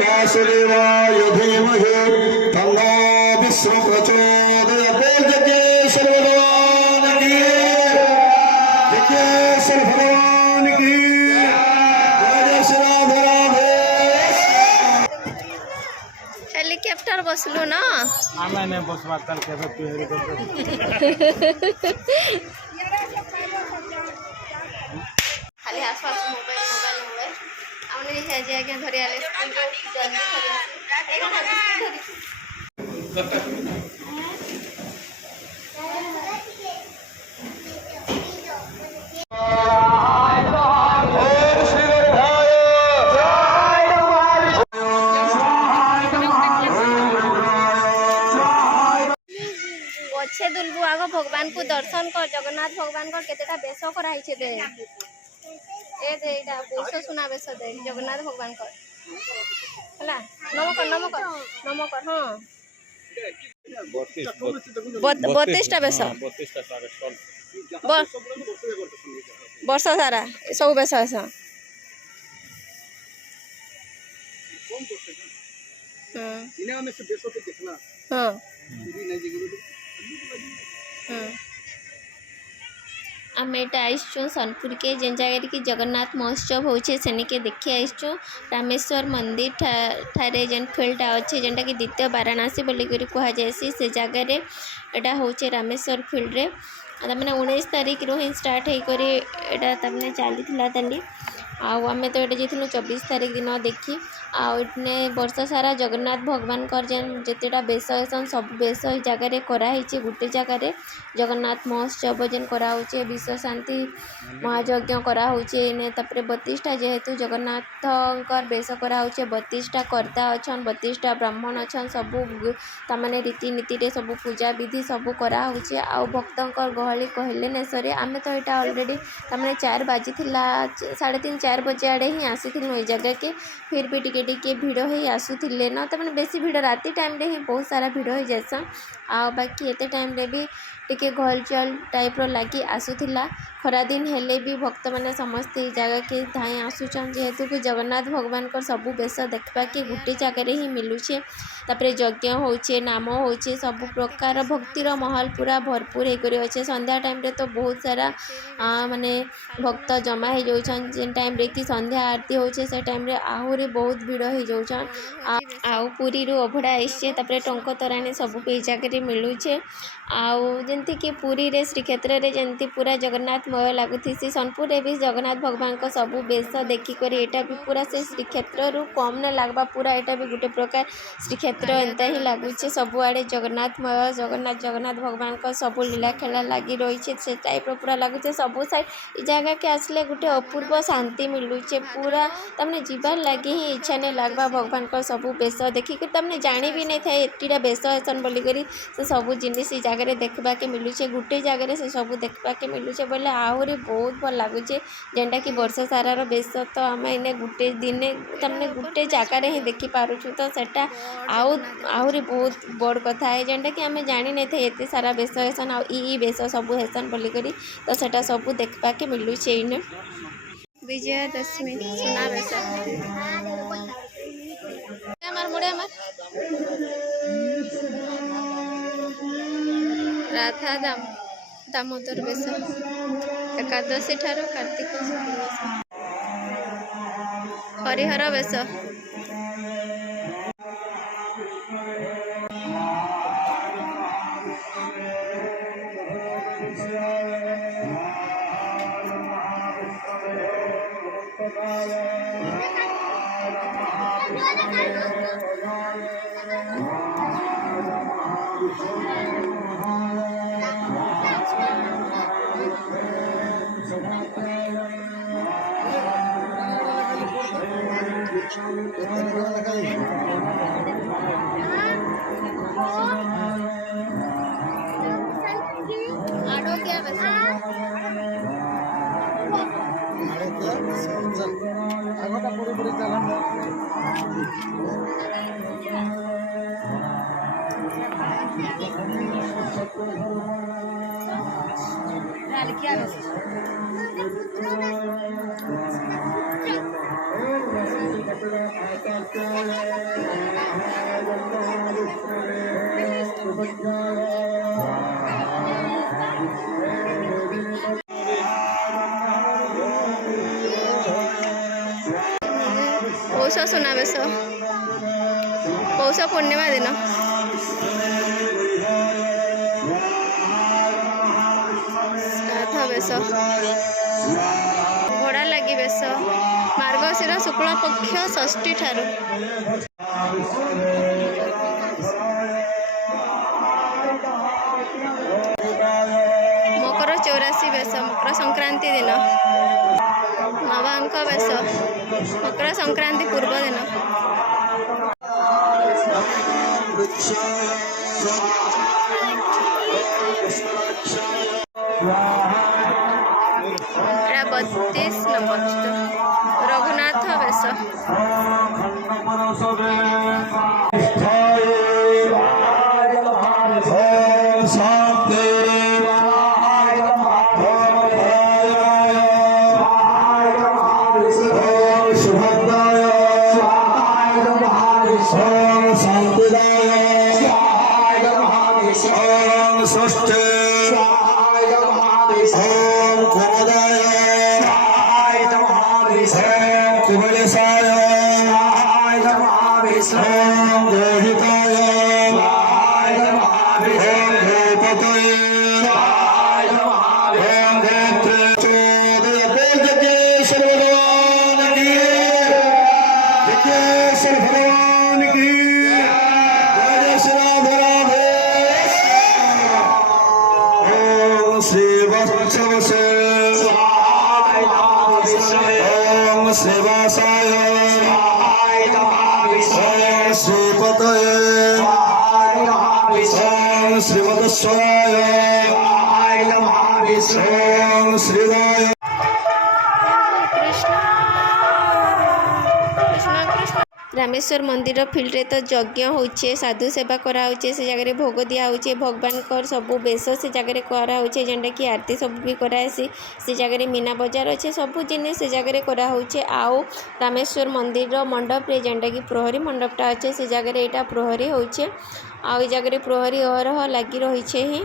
वासुदेवाय धीमहि तन्नो विष्णु प्रचोदयात्। बोल जगेश्वर भगवान की, जगेश्वर भगवान की जय। श्री राधे राधे। हेलिकॉप्टर बसलु ना आमे ने बसवा कल के तू हेलीकॉप्टर खाली आसपास मोबाइल मोबाइल मोबाइल आउने है जे आगे धरि आले स्कूल जल्दी धरि एगा ना बिस्कुट धरि पछे दुलबु आगो भगवान को दर्शन कर जगन्नाथ भगवान को केतेटा बेस कराई छे दे ए दे एटा बेस सुना बेस दे जगन्नाथ भगवान को हला नमकर हां 32 टा बेस 32 टा सारा स्टॉल वर्ष सारा सब बेस आसा हां इने हमें से बेस के देखना हां आम एटा आईसु सोनपुर के जेन जगह कि जगन्नाथ महोत्सव होचे सेनिके देखि आईसु रामेश्वर मंदिर ठारे जेन फील्ड अच्छे जेनटा कि द्वितीय वाराणसी बोली करी कहा जायसी से जगह रे एटा होचे रामेश्वर फील्ड रे तमने 19 तारीख रो ही स्टार्ट हे करी एटा तमने चली थिला तली आमे तो ये जाइलु 24 तारीख दिन देखी आने वर्ष सारा जगन्नाथ भगवान कर जेन जितेटा बेस असन सब बेस जगह कराई गोटे जगार जगन्नाथ महोत्सव जेन कराऊे विश्व शांति महायज्ञ कराऊे तापर 32टा जेहेतु जगन्नाथ बेस कराऊे 32टा कर्ता अच्छन 32टा ब्राह्मण अच्छन सबू तमाने रीतिनीति सब पूजा विधि सब कराऊे आ भक्त गहली कहले न सरे आम तो यहाँ अलरेडी तमाने 4 बाजी 3:30-4 बजे आड़े ही आसी ये जगह के फिर भी टिके भिड़ ही आसुले न तमाने बेसी भिड़ राति टाइम रे ही बहुत सारा भिड़ हो जाएसन आ बाकी एते टाइम रे भी टिके घलचल टाइप रो लगी आसुला खरा दिन हेले भी भक्त माने समस्ते जगह के धाए आसुचन जेहेतु कि जगन्नाथ भगवान को सबू बेस देखा कि गोटे जगह ही मिलूचे तापर यज्ञ होचे नाम होचे सब प्रकार भक्तिर महल पूरा भरपूर होकर अच्छे संध्या टाइम रे तो बहुत सारा माने भक्त जमा हो जाउछन जेन टाइम रे कि संध्या आरती होचे से टाइम रे आहुरी बहुत भीड़ हो जाउछन आउ पुरी रो अभड़ा आइछे तापर टंक तराणी सब पे जगह मिलूचे आउ जंती कि पुरी रे श्रीक्षेत्र रे जंती पूरा जगन्नाथमय लगुथी सोनपुर रे भी जगन्नाथ भगवान को सबू बेस देखिक एटा भी पूरा से श्रीक्षेत्र रु कम न लगवा पूरा एटा भी गोटे प्रकार श्रीक्षेत्र एंता ही लगुचे सबुआड़े जगन्नाथमय जगन्नाथ भगवान को सबू लीला खेला लगी रही से टाइप पूरा लगुचे सबू साइड जगह के आसले गोटे अपूर्व शांति मिलूचे पूरा तमने जीवार लगी ही इच्छा नहीं लगवा भगवान को सबू बेस देखिक तमने जानी भी नहीं था एटीटा बेस हेसन बोलिक से सबू जिनिस जगह देखा के मिलूचे गोटे जगह से सब देखा के मिलूचे बोले आहरी बहुत भल लगुचे जेनटा कि वर्ष सारार बेस तो आम इने गोटे दिन तमने गोटे जगार ही देखी पारुछु तो सेटा आहरी बहुत बड़ कथा है जेनटा कि आम जानी नहीं थे एते सारा बेस हेसन आ बेस सब हेसन बोलिक तो सेटा सब देखा के मिलूचे इने विजयादशमी सुना बेस राधा दामोदर बेस एकादशी ठारू कार्तिक हरिहर बेस ପୌଷ ସୁନାବେଶ ପୌଷ ପୂର୍ଣ୍ଣିମା ଦିନ ଶ୍ରାଦ୍ଧ ବେଶ ଘୋଡ଼ା ଲାଗି ବେଶ ମାର୍ଗଶିର ଶୁକ୍ଳ ପକ୍ଷ ଷଷ୍ଠୀ ଠାରୁ ମକର ଚୌରାଶୀ ବେଶ ମକର ସଂକ୍ରାନ୍ତି ଦିନ ନବାଙ୍କ ବେଶ ମକର ସଂକ୍ରାନ୍ତି ପୂର୍ବ ଦିନ ଏଟା 32 ନମ୍ବର ରଘୁନାଥ ବେଶ शांति शुभदाय शांतिदाय षष्ठे कुमदाय कुबलेशाय देहिताय भगवान की जय श्री राधे राधे ओम श्री वत्सव से ओम श्री वासाय ओम श्रीपतये ओम श्रीमदस्वराय ओम श्रीदाय रामेश्वर मंदिर फिल्ड रे तो यज्ञ होचे साधु सेवा करा होचे से जगह भोग दिया होचे भगवान कर सब बेस से जगह करा होचे जेंटा कि आरती सब भी करासी से जगह मीना बजार अच्छे सब जिन से जगह करा होचे आओ रामेश्वर मंदिर मंडप रे जेंटा कि प्रहरी मंडपटा अच्छे से जगह यहाँ प्रहरी होचे आउ जगह प्रहरी अरह लगी रही ही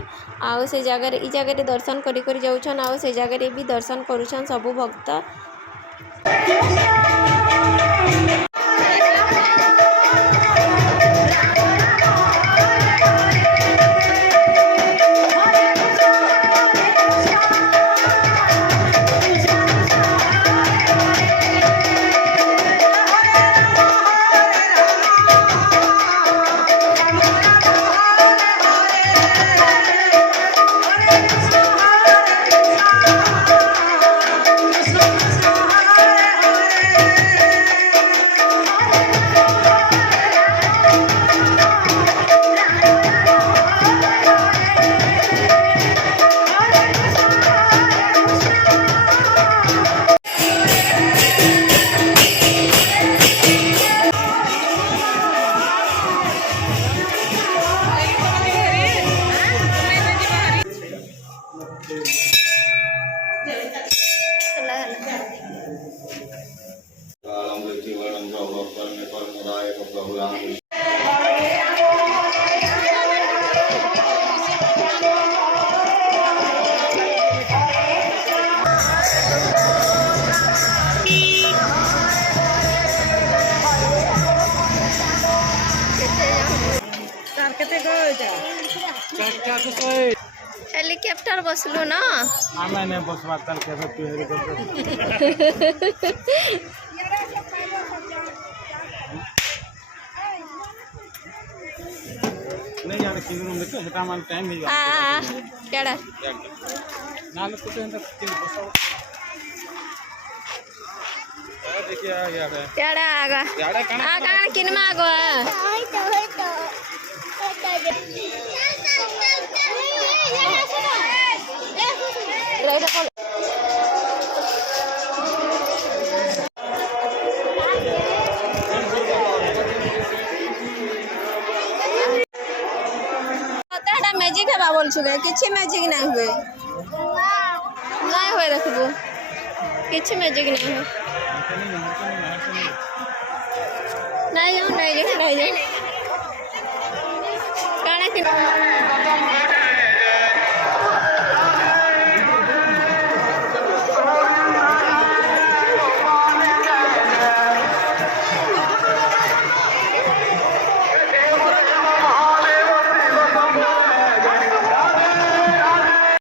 आउ से जगह दर्शन कर जाऊन आउ से जगह भी दर्शन करुछन सबु भक्त हेलिकॉप्टर बसलु ना आमे ने बसवा तल के तू हेलीकॉप्टर नहीं यार किनु में तो हटा मान टाइम नहीं केड़ा नाल तो एंत किन बसवा देखिए आ गया है केड़ा आगा याडा काना आ काना किनमा आगो बोलछु के किछि मैजिक नहीं हुए नहीं हुए देखबो किछि मैजिक नहीं हुए नहीं जाओ काना कि